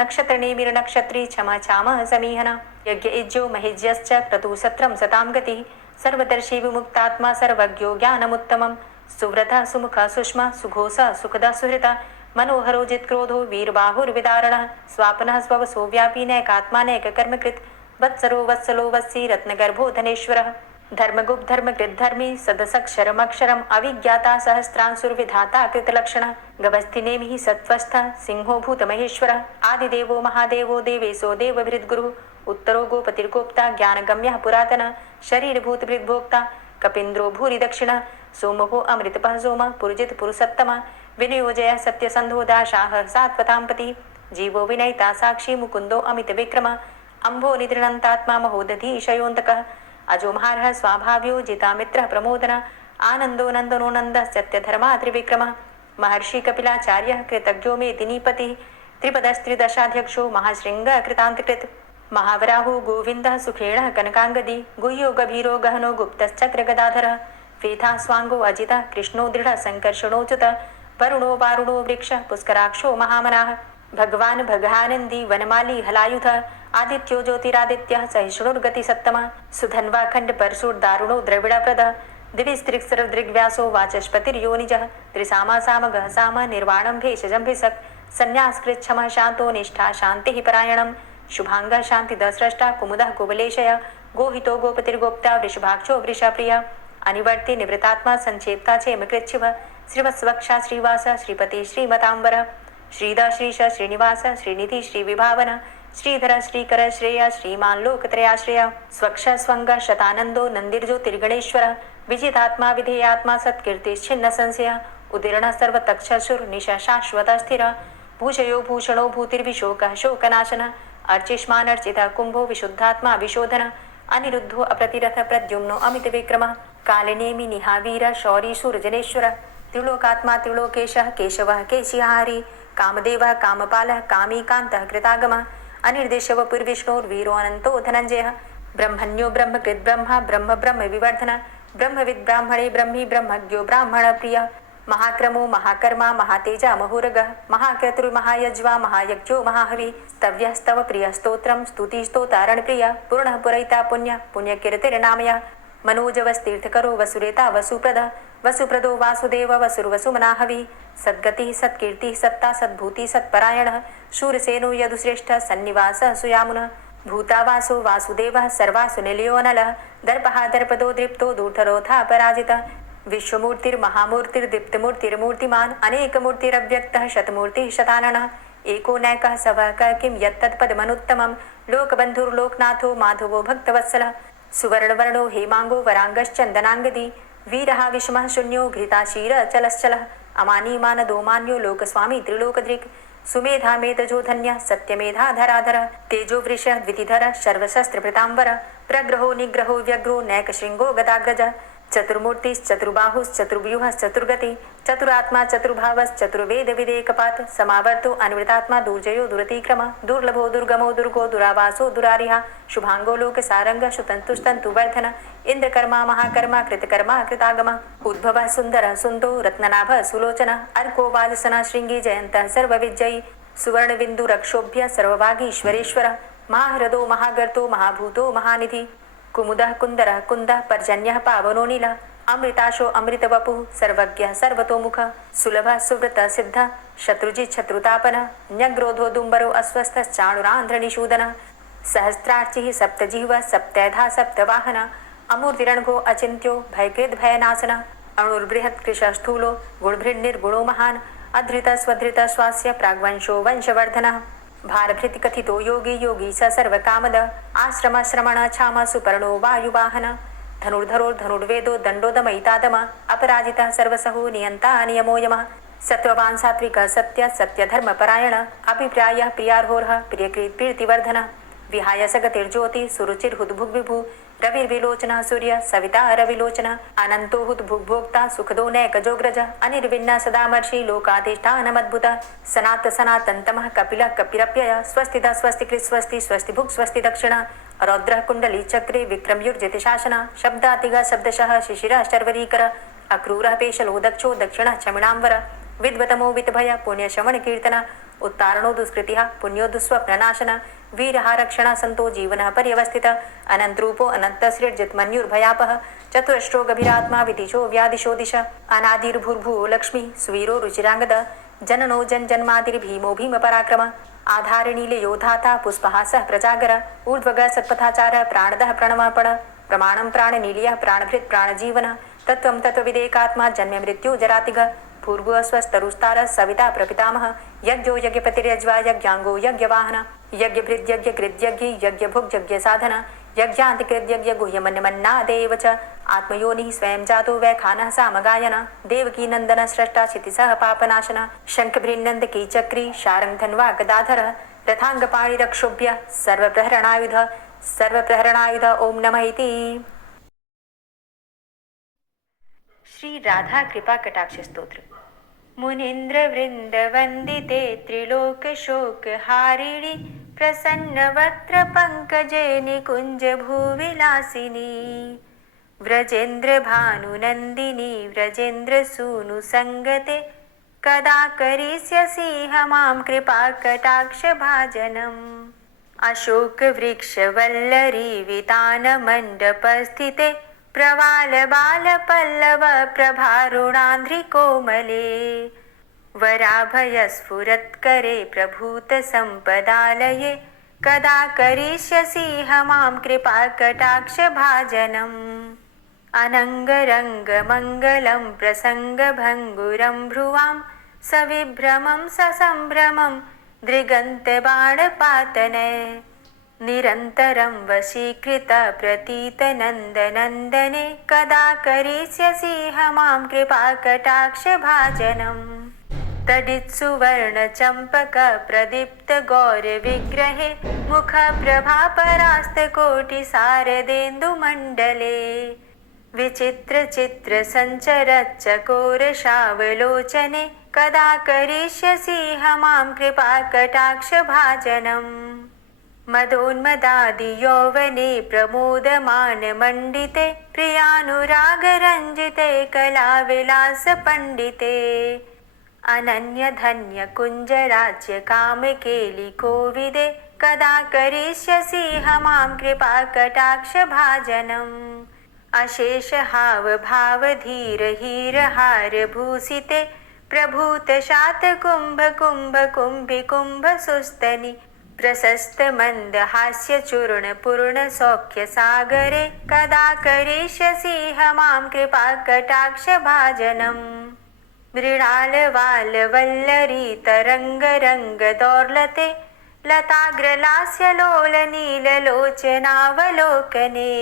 नक्षत्रनेमिर नक्षत्री क्षमा चामः समीहन यज्ञ इज्जो महिज्यश्च क्रतुसत्रं सतां गतिः सर्वदर्शी विमुक्तात्मा सर्वज्ञो ज्ञानमुत्तमं सुव्रतः सुमुखः सुष्मा सुघोषः सुखदः सुहृतः मनोहरो जित्क्रोधो वीरबाहुर्विदारणः स्वापनः स्ववसो व्यापी नैकात्मा नैककर्मकृत् वत्सरो वत्सलो वत्सी रत्नगर्भो धनेश्वरः धर्मगुप्त धर्मकृत धर्मी सदसक्षरमक्षरम अविज्ञाता सहस्रांशुर्विधाता कृतलक्षण गभस्तिनेमिः सत्वस्थः सिंहो भूतमहेश्वरः आदिदेवो महादेवो देवेशो देवभृद्गुरुः उत्तरो गोपतिर्गोप्ता ज्ञानगम्यः पुरातनः शरीरभूतभृद्भोक्ता कपीन्द्रो भूरि दक्षिणः सोमभो अमृतपः सोमः पुरुजित पुरुषोत्तमः विनियोजय सत्यसन्धो दाशाः सात्वतां पतिः जीवो विनयिता साक्षी मुकुन्दो अमितविक्रमः अम्भो निद्रणन्तात्मा महोदधीशयोऽन्तकः अजो महारः स्वाभाव्यो जितामित्रः प्रमोदन आनन्दो नन्दनो नन्दः सत्यधर्मा त्रिविक्रमः महर्षि कपिलाचार्यः कृतज्ञो मेदिनीपतिः त्रिपदस्त्रिदशाध्यक्षो महाशृङ्गः कृतान्तकृत् महावराहो गोविन्दः सुखेणः कनकाङ्गदी गुह्यो गभीरो गहनो गुप्तश्चक्रगदाधरः फेथा स्वाङ्गो अजितः कृष्णो दृढः सङ्कर्षणोच्युतः वरुणो वारुणो वृक्षः पुष्कराक्षो महामनाः भगवान् भगानन्दी वनमाली हलायुधः आदित्यो ज्योतिरादित्यः सहिष्णुर्गतिसत्तमः सुधन्वाखण्ड परशुर्दारुणो द्रविडप्रदः दिविस्त्रिक्सरदृग्व्यासो वाचस्पतिर्योनिजः त्रिसामा सामगः साम निर्वाणं भेषजं भिषक् संन्यासकृच्छमः शान्तो निष्ठा शान्तिः परायणं शुभाङ्गः शान्तिदस्रष्टा कुमुदः कुवलेशयः गोहितो गोपतिर्गोप्ता वृषभाक्षो वृषप्रियः अनिवर्ति निवृतात्मा संक्षेप्ता चेमकृच्छिवः श्रीवत्सवक्षा श्रीवास श्रीपति श्रीमताम्बर श्रीदा श्रीश श्रीनिवास श्रीनिधि श्रीविभावन श्रीधर श्रीकर श्रेय श्रीमान लोकत्रयाश्रय स्वक्ष स्वंग शतानंदो नंदिर्ज्योतिर्गणेश्वर विजितात्मा विधेयात्मा सत्कीर्तिश्छिन्न संशय उदीर्ण सर्वतक्षसुर निश शाश्वत स्थिर भूषयो भूषणो भूतिर्विशोक शोकनाशन अर्चिष्मान अर्चित कुंभो विशुद्धात्मा विशोधन अनिरुद्धो अप्रतिरथ प्रद्युम्नो अमित विक्रम कालिनेमि निहावीर शौरी सूर्जनेश्वर त्रिलोकात्मा त्रिलोकेशः केशवः केशिहारी कामदेवः कामपालः कामीकान्तः कृतागमः अनिर्देशव पुर्विष्णोर्वीरो अनन्तो धनञ्जयः ब्रह्मण्यो ब्रह्मकृत् ब्रह्मा ब्रह्म ब्रह्म विवर्धन ब्रह्मविद् ब्राह्मणे ब्रह्मी ब्रह्मज्ञो ब्राह्मण प्रियः महाक्रमो महाकर्मा महातेजा महोरगः महाक्रतुर्महायज्वा महायज्ञो महाहवि स्तव्यस्तव प्रियस्तोत्रं स्तुतिस्तोतारणप्रियः पूर्णः पुरैता पुण्य पुण्यकीर्तिर्नामयः मनोजवस्तीर्थकरो वसुरेता वसुप्रदः वसुप्रदो वासुदेव वसुर्वसुमनाहवि सद्गतिः सत्कीर्तिः सत्ता सद्भूति सत्परायणः शूरसेनो यदुश्रेष्ठः सन्निवासः सुयामुनः भूतावासो वासुदेवः सर्वासु निलयोनलः दर्पः दर्पदो दृप्तो दूर्धरोधा पराजितः विश्वमूर्तिर्महामूर्तिर्दीप्तमूर्तिर्मूर्तिमान् अनेकमूर्तिरव्यक्तः शतमूर्तिः शताननः एको नैकः सवः क किं यत्तत्पदमनुत्तमं लोकबन्धुर्लोकनाथो माधवो भक्तवत्सलः सुवर्णवर्णो हेमांगो वरांगश्चंदनांगदी वीरः विषमः शून्यो घृताशीर चलश्चलः अमानीमानदो मान्यो लोकस्वामी त्रिलोकदृक् सुमेधा मेधजो धन्य सत्यमेधा धराधर तेजो वृष द्वितिधर सर्वशस्त्रभृतांबर प्रग्रहो निग्रहो व्यग्रो नैकशृंगो गदाग्रज चतुर्मूर्तिश्चतुर्बाहुश्चतुर्व्यूहश्चतुर्गति चतुरात्मा चतुर्भावश्चतुर्वेद विदेकपात समावर्तो अन्वृतात्मा दुर्जयो दुरतिक्रम दुर्लभो दुर्गमो दुर्गो दुरावासो दुरारिहा शुभांगो लोक सारंग शुतंतुस्तंतु वर्धन इंद्रकर्मा महाकर्मा कृतकर्मा कृतागम उद्भव सुंदर सुंदो रत्ननाभ सुलोचन अर्को वाजसना श्रृंगी जयंत सर्वविजयी सुवर्ण बिंदु रक्षोभ्य सर्वभागीश्वरेश्वर महाहृदो महागर्तो महाभूतो महानिधि कुमुदः कुंदरः कुंदः पर्जन्यः पावनो नीलः अमृताशो अमृतवपु सर्वज्ञः सर्वतोमुख सुलभ सुव्रत सिद्ध शत्रुजित् शत्रुतापन न्यग्रोधो दुम्बरो अस्वस्थश्चाणुरान्ध्रनिषूदन सहस्रार्चिः सप्तजिह्व सप्तैधा सप्तवाहन अमूर्तिरणघो अचिन्त्यो भयकृद् भयनाशन अणुर्बृहत् कृशस्थूलो गुणभृन्निर्गुणो महान् अधृत स्वधृत स्वास्य प्राग्वंशो वंशवर्धनः भारभृत कथितो योगी योगी स सर्वकामद आश्रम श्रमण छाम सुपर्णो वायुवाहन धनुर्धरो धनुर्वेदो दंडोदमयितादम अपराजितः सर्वसहो नियंता नियमो यमः सत्ववान सात्विक सत्य सत्यधर्मपरायण अभिप्रायः प्रियार्होर्ह प्रियकृत प्रीतिवर्धन विहाय सगतिर्ज्योति सुरुचिर्हुद्भुग्विभु रविर्विलोचन सूर्य सविता रविलोचन अनंतो हुद्भुग्भोक्ता सुखदो नैकजोग्रज अनिर्विण्ण सदामर्षि लोकाधिष्ठानमद्भुत सनात सनातन्तमः कपिलः कपिरप्यय स्वस्तिदा स्वस्तिकृत् स्वस्ति स्वस्तिभुक् स्वस्ति दक्षिण रौद्रः कुण्डली चक्रे विक्रमयुर्जित शासन शब्दातिग शब्दशः शिशिरः शर्वरीकर अक्रूरः पेशलो दक्षो दक्षिणः क्षमिणाम्बर विद्वतमो वितभय पुण्यशमन कीर्तन उत्तारणो दुष्कृतिः पुण्यो दुःस्वप्ननाशन वीरः रक्षण संतो जीवनः पर्यवस्थित अनंतरूपो अनंतसृजित मन्युर्भयापः चतुरष्ट्रो गभीरात्मा विदिशो व्यादिशो दिश अनादिर्भूर्भुवो लक्ष्मी सुवीरो रुचिरांगद जननो जन्मादिर्भीमो भीम पराक्रम आधारनीले योधाता पुष्पहासः प्रजागर ऊर्ध्वग सत्पथाचार प्राणदः प्रणवपण प्रमाणं प्राणनीलियः प्राणभृत् प्राणजीवन तत्त्वं तत्त्वविदेकात्मा जन्म मृत्यु जरातिग भूर्भुवस्वस्तरुस्तारः सविता प्रपितामह यज्ञो यज्ञपतिर्यज्वा यज्ञांगो यज्ञवाहन यज्ञभृद्यज्ञकृद्यज्ञ यज्ञभुग्यज्ञ साधन यज्ञान्तिकृद्यज्ञ गुह्यमन्यमन्नादेव च आत्मयोनिः स्वयं जातो वैखानः सामगायन देवकी नंदन स्रष्टा क्षितिसः पापनाशन शङ्खभृन्नन्दकी चक्री शारङ्गधन्वा गदाधरः रथाङ्गपाणिरक्षोभ्य सर्वप्रहरणायुध ओम नमः इति। श्री राधा कृपा कटाक्ष स्तोत्र। मुनीन्द्र वृंद वंदिते त्रिलोक शोक हारिणी प्रसन्न वक्त्र पंकजे निकुंज भूविलासिनी व्रजेन्द्र भानुनंदिनी व्रजेन्द्र सूनु संगते कदा करिष्यसि मां कृपा कटाक्ष भाजनम् अशोक वृक्ष वल्लरी वितान मंडप स्थिते प्रवाल बाल पल्लव प्रभारुणांध्रि कोमले वराभय स्फुरत्करे प्रभूत संपदालये कदा करिष्यसि मां कृपा कटाक्ष भाजनम् अनंगरंग मंगलं प्रसंग भंगुरं भ्रुवां सविभ्रमं ससंभ्रमं दृगन्त बाणपातने निरन्तरं वशीकृत प्रतीत नन्दनन्दने कदा करिष्यसि मां कृपा कटाक्ष भाजनम् तडित्सुवर्ण चम्पक प्रदीप्त गौर विग्रहे मुख प्रभा परास्त कोटि शारदेन्दु मण्डले विचित्र चित्र संचर चकोर शावलोचने कदा करिष्यसि मां कृपा कटाक्ष भाजनम् मदोन्मदादि यौवने प्रमोदमान मंडिते प्रियानुराग रंजिते कला विलास पंडिते अनन्य धन्य कुंज राज्य काम केलि कोविदे कदा करिष्यसि मां कृपा कटाक्ष भाजनम् अशेष हाव भाव धीर हीर हार भूषिते प्रभूत शात कुंभ कुंभ कुंभि कुंभ सुस्तनि प्रशस्त मंद हास्य चूर्ण पूर्ण सौख्य सागरे कदा करिष्यसि मां कृपा कटाक्ष भाजनम् मृणाल वाल वल्लरी तरंग रंग दौर्लते लताग्रलास्यलोलनीललोचनावलोकने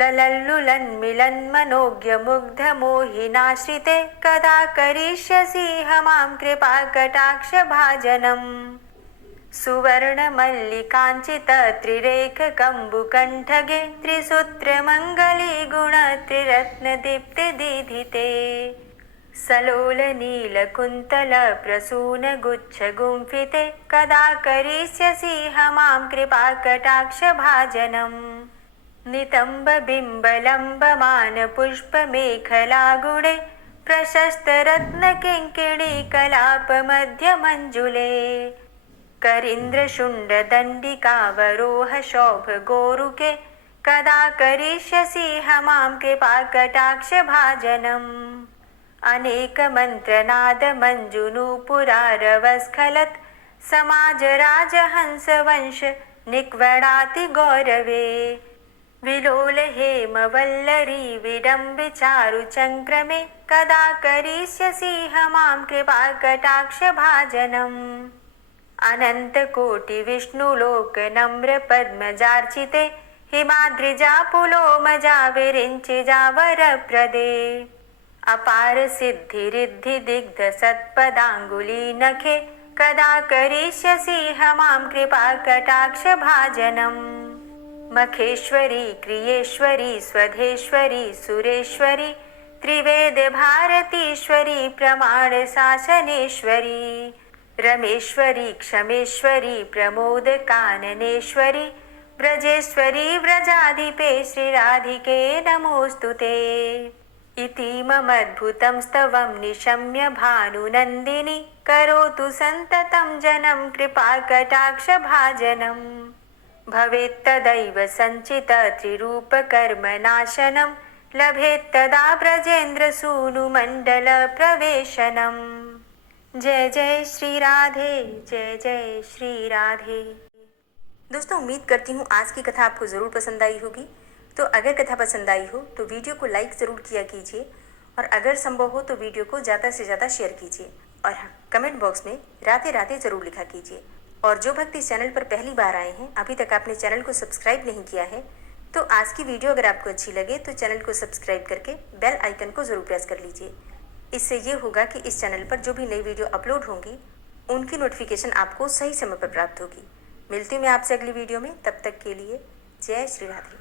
ललल्लुलन्मिलन्मनोज्ञमुग्धमोहिनाश्रिते कदा करिष्यसि मां कृपाकटाक्षभाजनम् सुवर्णमल्लिकाञ्चितत्रिरेखकम्बुकण्ठगे त्रिसूत्रमङ्गलीगुणत्रिरत्नदीप्तिदीधिते सलोलनीलकुन्तलप्रसूनगुच्छगुम्फिते कदा करिष्यसि मां कृपाकटाक्षभाजनम् नितम्बबिम्बलम्बमानपुष्पमेखलागुणे प्रशस्तरत्नकिङ्किणीकलापमध्यमञ्जुले करीन्द्रशुण्डदण्डिकावरोहशोभगोरुके कदा करिष्यसि मां कृपाकटाक्षभाजनम् अनेकमन्त्रनादमञ्जुनूपुरारवस्खलत् समाजराजहंसवंश निक्वणाति गौरवे विलोलहेमवल्लरी विडम्बिचारुचङ्क्रमे कदा करिष्यसि मां कृपाकटाक्षभाजनम् अनन्तकोटिविष्णुलोकनम्रपद्मजार्चिते हिमाद्रिजापुलोमजा विरिञ्चिजावरप्रदे अपारसिद्धिरिद्धिदिग्धसत्पदाङ्गुलीनखे कदा करिष्यसि मां कृपाकटाक्षभाजनम् मखेश्वरी क्रियेश्वरी स्वधेश्वरी सुरेश्वरी त्रिवेदभारतीश्वरी प्रमाणशासनेश्वरी रमेश्वरी क्षमेश्वरी प्रमोदकाननेश्वरी व्रजेश्वरी व्रजाधिपे श्रीराधिके नमोऽस्तुते इतीममद्भुतं स्तवं निशम्य भानुनन्दिनी करोतु सन्ततं जनं कृपाकटाक्षभाजनम् भवेत्तदैव सञ्चितत्रिरूपकर्मनाशनं लभेत्तदा ब्रजेन्द्रसूनुमण्डलप्रवेशनम् जय जय श्री राधे, जय जय श्री राधे। दोस्तों, उम्मीद करती हूँ आज की कथा आपको ज़रूर पसंद आई होगी। तो अगर कथा पसंद आई हो तो वीडियो को लाइक ज़रूर किया कीजिए और अगर संभव हो तो वीडियो को ज़्यादा से ज़्यादा शेयर कीजिए और हाँ, कमेंट बॉक्स में राधे राधे ज़रूर लिखा कीजिए। और जो भक्त इस चैनल पर पहली बार आए हैं, अभी तक आपने चैनल को सब्सक्राइब नहीं किया है, तो आज की वीडियो अगर आपको अच्छी लगे तो चैनल को सब्सक्राइब करके बेल आइकन को ज़रूर प्रेस कर लीजिए। इससे ये होगा कि इस चैनल पर जो भी नई वीडियो अपलोड होंगी उनकी नोटिफिकेशन आपको सही समय पर प्राप्त होगी। मिलती हूँ मैं आपसे अगली वीडियो में, तब तक के लिए जय श्री राधे।